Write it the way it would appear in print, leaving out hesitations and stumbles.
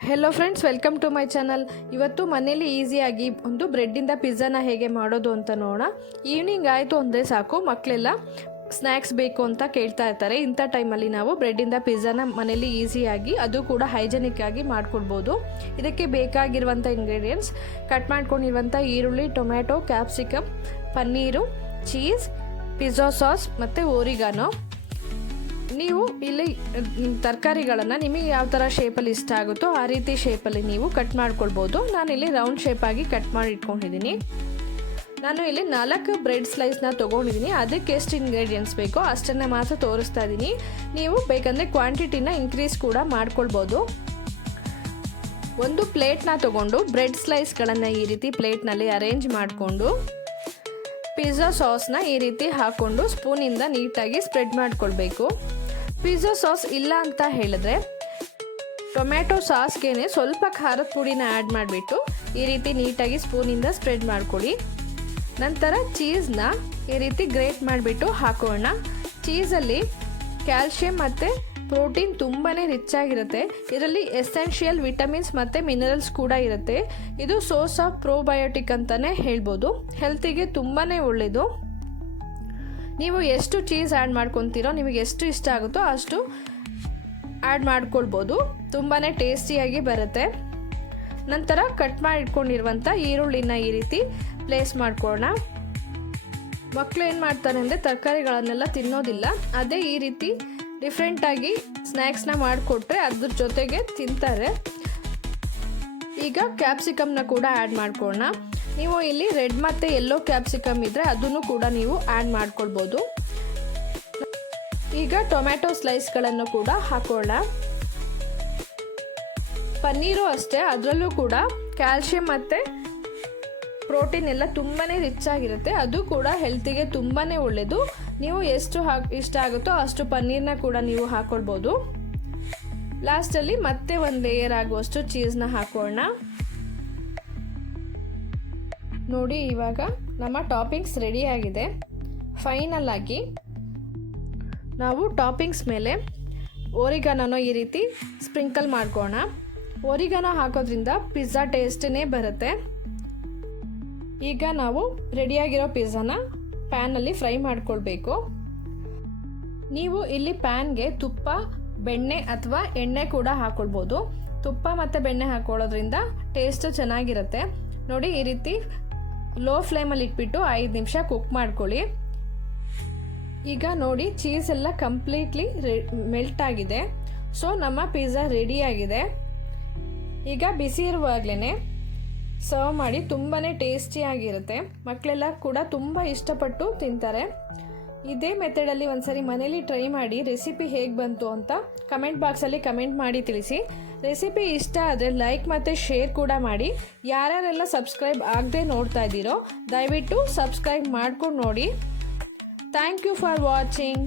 Hello friends, welcome to my channel. ಇವತ್ತು ಮನೇಲಿ ಈಸಿಯಾಗಿ ಒಂದು ಬ್ರೆಡ್ಡಿಂದ ಪಿಜ್ಜಾನ ಹೇಗೆ ಮಾಡೋದು ಅಂತ ನೋಡೋಣ. ಈವ್ನಿಂಗ್ ಆಯಿತು ಅಂದರೆ ಸಾಕು, ಮಕ್ಕಳೆಲ್ಲ ಸ್ನ್ಯಾಕ್ಸ್ ಬೇಕು ಅಂತ ಕೇಳ್ತಾ ಇರ್ತಾರೆ. ಇಂಥ ಟೈಮಲ್ಲಿ ನಾವು ಬ್ರೆಡ್ಡಿಂದ ಪಿಜ್ಜಾನ ಮನೇಲಿ ಈಸಿಯಾಗಿ, ಅದು ಕೂಡ ಹೈಜೆನಿಕ್ ಆಗಿ ಮಾಡಿಕೊಡ್ಬೋದು. ಇದಕ್ಕೆ ಬೇಕಾಗಿರುವಂಥ ಇಂಗ್ರೀಡಿಯೆಂಟ್ಸ್: ಕಟ್ ಮಾಡ್ಕೊಂಡಿರುವಂಥ ಈರುಳ್ಳಿ, tomato, capsicum, paneer, cheese, pizza sauce ಮತ್ತು ಓರಿಗಾನೋ. ನೀವು ಇಲ್ಲಿ ತರಕಾರಿಗಳನ್ನು ನಿಮಗೆ ಯಾವ ಥರ ಶೇಪಲ್ಲಿ ಇಷ್ಟ ಆಗುತ್ತೋ ಆ ರೀತಿ ಶೇಪಲ್ಲಿ ನೀವು ಕಟ್ ಮಾಡ್ಕೊಳ್ಬೋದು. ನಾನಿಲ್ಲಿ ರೌಂಡ್ ಶೇಪಾಗಿ ಕಟ್ ಮಾಡಿ ಇಟ್ಕೊಂಡಿದ್ದೀನಿ. ನಾನು ಇಲ್ಲಿ 4 ಬ್ರೆಡ್ ಸ್ಲೈಸ್ನ ತೊಗೊಂಡಿದ್ದೀನಿ. ಅದಕ್ಕೆ ಎಷ್ಟು ಇಂಗ್ರೀಡಿಯೆಂಟ್ಸ್ ಬೇಕೋ ಅಷ್ಟನ್ನು ಮಾತ್ರ ತೋರಿಸ್ತಾ ಇದ್ದೀನಿ. ನೀವು ಬೇಕಂದರೆ ಕ್ವಾಂಟಿಟಿನ ಇನ್ಕ್ರೀಸ್ ಕೂಡ ಮಾಡ್ಕೊಳ್ಬೋದು. ಒಂದು ಪ್ಲೇಟ್ನ ತೊಗೊಂಡು ಬ್ರೆಡ್ ಸ್ಲೈಸ್ಗಳನ್ನು ಈ ರೀತಿ ಪ್ಲೇಟ್ನಲ್ಲಿ ಅರೇಂಜ್ ಮಾಡಿಕೊಂಡು ಪಿಜ್ಜಾ ಸಾಸ್ನ ಈ ರೀತಿ ಹಾಕ್ಕೊಂಡು ಸ್ಪೂನಿಂದ ನೀಟಾಗಿ ಸ್ಪ್ರೆಡ್ ಮಾಡ್ಕೊಳ್ಬೇಕು. ಪಿಜ್ಜಾ ಸಾಸ್ ಇಲ್ಲ ಅಂತ ಹೇಳಿದ್ರೆ ಟೊಮ್ಯಾಟೊ ಸಾಸ್ಗೆ ಸ್ವಲ್ಪ ಖಾರದ ಪುಡಿನ ಆ್ಯಡ್ ಮಾಡಿಬಿಟ್ಟು ಈ ರೀತಿ ನೀಟಾಗಿ ಸ್ಪೂನಿಂದ ಸ್ಪ್ರೆಡ್ ಮಾಡ್ಕೊಳ್ಳಿ. ನಂತರ ಚೀಸ್ನ ಈ ರೀತಿ ಗ್ರೇಟ್ ಮಾಡಿಬಿಟ್ಟು ಹಾಕೋಣ. ಚೀಸಲ್ಲಿ ಕ್ಯಾಲ್ಶಿಯಂ ಮತ್ತು ಪ್ರೋಟೀನ್ ತುಂಬಾ ರಿಚ್ ಆಗಿರುತ್ತೆ. ಇದರಲ್ಲಿ ಎಸೆನ್ಷಿಯಲ್ ವಿಟಮಿನ್ಸ್ ಮತ್ತು ಮಿನರಲ್ಸ್ ಕೂಡ ಇರುತ್ತೆ. ಇದು ಸೋರ್ಸ್ ಆಫ್ ಪ್ರೋಬಯೋಟಿಕ್ ಅಂತಲೇ ಹೇಳ್ಬೋದು. ಹೆಲ್ತಿಗೆ ತುಂಬಾ ಒಳ್ಳೆಯದು. ನೀವು ಎಷ್ಟು ಚೀಸ್ ಆ್ಯಡ್ ಮಾಡ್ಕೊತೀರೋ, ನಿಮಗೆ ಎಷ್ಟು ಇಷ್ಟ ಆಗುತ್ತೋ ಅಷ್ಟು ಆ್ಯಡ್ ಮಾಡ್ಕೊಳ್ಬೋದು. ತುಂಬಾ ಟೇಸ್ಟಿಯಾಗಿ ಬರುತ್ತೆ. ನಂತರ ಕಟ್ ಮಾಡಿ ಇಟ್ಕೊಂಡಿರುವಂಥ ಈರುಳ್ಳಿನ ಈ ರೀತಿ ಪ್ಲೇಸ್ ಮಾಡ್ಕೊಳ್ಳೋಣ. ಮಕ್ಕಳು ಏನು ಮಾಡ್ತಾರೆ ಅಂದರೆ ತರಕಾರಿಗಳನ್ನೆಲ್ಲ ತಿನ್ನೋದಿಲ್ಲ. ಅದೇ ಈ ರೀತಿ ಡಿಫ್ರೆಂಟಾಗಿ ಸ್ನ್ಯಾಕ್ಸ್ನ ಮಾಡಿಕೊಟ್ರೆ ಅದ್ರ ಜೊತೆಗೆ ತಿಂತಾರೆ. ಈಗ ಕ್ಯಾಪ್ಸಿಕಮ್ನ ಕೂಡ ಆ್ಯಡ್ ಮಾಡ್ಕೊಳ್ಳೋಣ. ನೀವು ಇಲ್ಲಿ ರೆಡ್ ಮತ್ತು ಯೆಲ್ಲೋ ಕ್ಯಾಪ್ಸಿಕಮ್ ಇದ್ದರೆ ಅದನ್ನು ಕೂಡ ನೀವು ಆ್ಯಡ್ ಮಾಡ್ಕೊಳ್ಬೋದು. ಈಗ ಟೊಮ್ಯಾಟೊ ಸ್ಲೈಸ್ಗಳನ್ನು ಕೂಡ ಹಾಕೋಣ. ಪನ್ನೀರು ಅಷ್ಟೇ, ಅದರಲ್ಲೂ ಕೂಡ ಕ್ಯಾಲ್ಶಿಯಂ ಮತ್ತು ಪ್ರೋಟೀನ್ ಎಲ್ಲ ತುಂಬಾ ರಿಚ್ ಆಗಿರುತ್ತೆ. ಅದು ಕೂಡ ಹೆಲ್ತಿಗೆ ತುಂಬಾ ಒಳ್ಳೆಯದು. ನೀವು ಎಷ್ಟು ಇಷ್ಟ ಆಗುತ್ತೋ ಅಷ್ಟು ಪನ್ನೀರ್ನ ಕೂಡ ನೀವು ಹಾಕ್ಕೊಳ್ಬೋದು. ಲಾಸ್ಟಲ್ಲಿ ಮತ್ತೆ ಒಂದು ಲೇಯರ್ ಆಗುವಷ್ಟು ಚೀಸ್ನ ಹಾಕೋಣ. ನೋಡಿ, ಇವಾಗ ನಮ್ಮ ಟಾಪಿಂಗ್ಸ್ ರೆಡಿ ಆಗಿದೆ. ಫೈನಲ್ ಆಗಿ ನಾವು ಟಾಪಿಂಗ್ಸ್ ಮೇಲೆ ಓರಿಗಾನೋ ಈ ರೀತಿ ಸ್ಪ್ರಿಂಕಲ್ ಮಾಡ್ಕೋಣ. ಓರಿಗಾನೋ ಹಾಕೋದ್ರಿಂದ ಪಿಜ್ಜಾ ಟೇಸ್ಟೇ ಬರುತ್ತೆ. ಈಗ ನಾವು ರೆಡಿಯಾಗಿರೋ ಪಿಜ್ಜಾನ ಪ್ಯಾನಲ್ಲಿ ಫ್ರೈ ಮಾಡ್ಕೊಳ್ಬೇಕು. ನೀವು ಇಲ್ಲಿ ಪ್ಯಾನ್ಗೆ ತುಪ್ಪ, ಬೆಣ್ಣೆ ಅಥವಾ ಎಣ್ಣೆ ಕೂಡ ಹಾಕ್ಕೊಳ್ಬೋದು. ತುಪ್ಪ ಮತ್ತು ಬೆಣ್ಣೆ ಹಾಕೊಳ್ಳೋದ್ರಿಂದ ಟೇಸ್ಟ್ ಚೆನ್ನಾಗಿರುತ್ತೆ. ನೋಡಿ, ಈ ರೀತಿ ಲೋ ಫ್ಲೇಮಲ್ಲಿ ಇಟ್ಬಿಟ್ಟು 5 ನಿಮಿಷ ಕುಕ್ ಮಾಡ್ಕೊಳ್ಳಿ. ಈಗ ನೋಡಿ, ಚೀಸ್ ಎಲ್ಲ ಕಂಪ್ಲೀಟ್ಲಿ ಮೆಲ್ಟ್ ಆಗಿದೆ. ಸೊ ನಮ್ಮ ಪಿಜ್ಜಾ ರೆಡಿಯಾಗಿದೆ. ಈಗ ಬಿಸಿ ಇರುವಾಗಲೇ ಸರ್ವ್ ಮಾಡಿ. ತುಂಬಾ ಟೇಸ್ಟಿಯಾಗಿರುತ್ತೆ. ಮಕ್ಕಳೆಲ್ಲ ಕೂಡ ತುಂಬ ಇಷ್ಟಪಟ್ಟು ತಿಂತಾರೆ. ಇದೇ ಮೆಥಡಲ್ಲಿ ಒಂದ್ಸರಿ ಮನೇಲಿ ಟ್ರೈ ಮಾಡಿ. ರೆಸಿಪಿ ಹೇಗೆ ಬಂತು ಅಂತ ಕಮೆಂಟ್ ಬಾಕ್ಸಲ್ಲಿ ಕಮೆಂಟ್ ಮಾಡಿ ತಿಳಿಸಿ. ರೆಸಿಪಿ ಇಷ್ಟ ಆದರೆ ಲೈಕ್ ಮತ್ತು ಶೇರ್ ಕೂಡ ಮಾಡಿ. ಯಾರ್ಯಾರೆಲ್ಲ ಸಬ್ಸ್ಕ್ರೈಬ್ ಆಗದೆ ನೋಡ್ತಾ ಇದ್ದೀರೋ ದಯವಿಟ್ಟು ಸಬ್ಸ್ಕ್ರೈಬ್ ಮಾಡ್ಕೊಂಡು ನೋಡಿ. Thank you for watching.